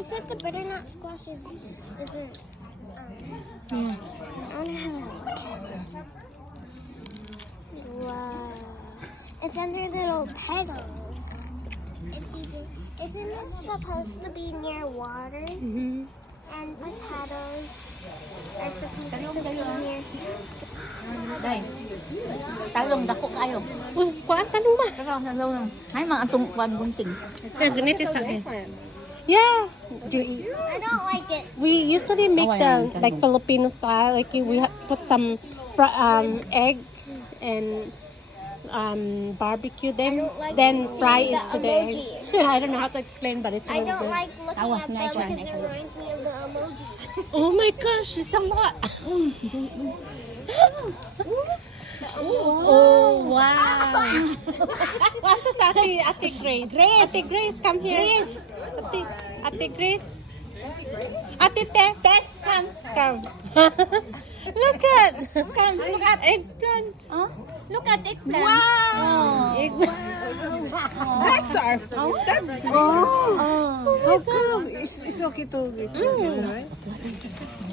He said the butternut squash isn't. Yeah. I want to have a look at it. Wow. It's under little petals. Isn't this supposed to be near water? Mm-hmm. And potatoes are supposed to be near. Đây. Talong dako kayo. Uy, kuhaan tanong ba? Talong. Hay mga atong kwan gunting. Kaya ganito sa akin. Eggplants. Yeah. I don't like it. We usually make Oh, them yeah, like Filipino style. Like we put some egg and barbecue them, don't like then fry seeing it the to the egg. emoji. I don't know how to explain, but it's I really don't good. like looking Tawa, at them never, because it never. reminds me of the emoji. Oh my gosh, it's a lot. Oh wow! Asa sa Ate Grace? Ate Grace, come here. Grace. Ate Grace. Ate Tess, come. Look at. Come. Look at eggplant. Oh, look at it. Wow. Eggplant. That's our food. That's Oh. how come? It's okay to eat, right?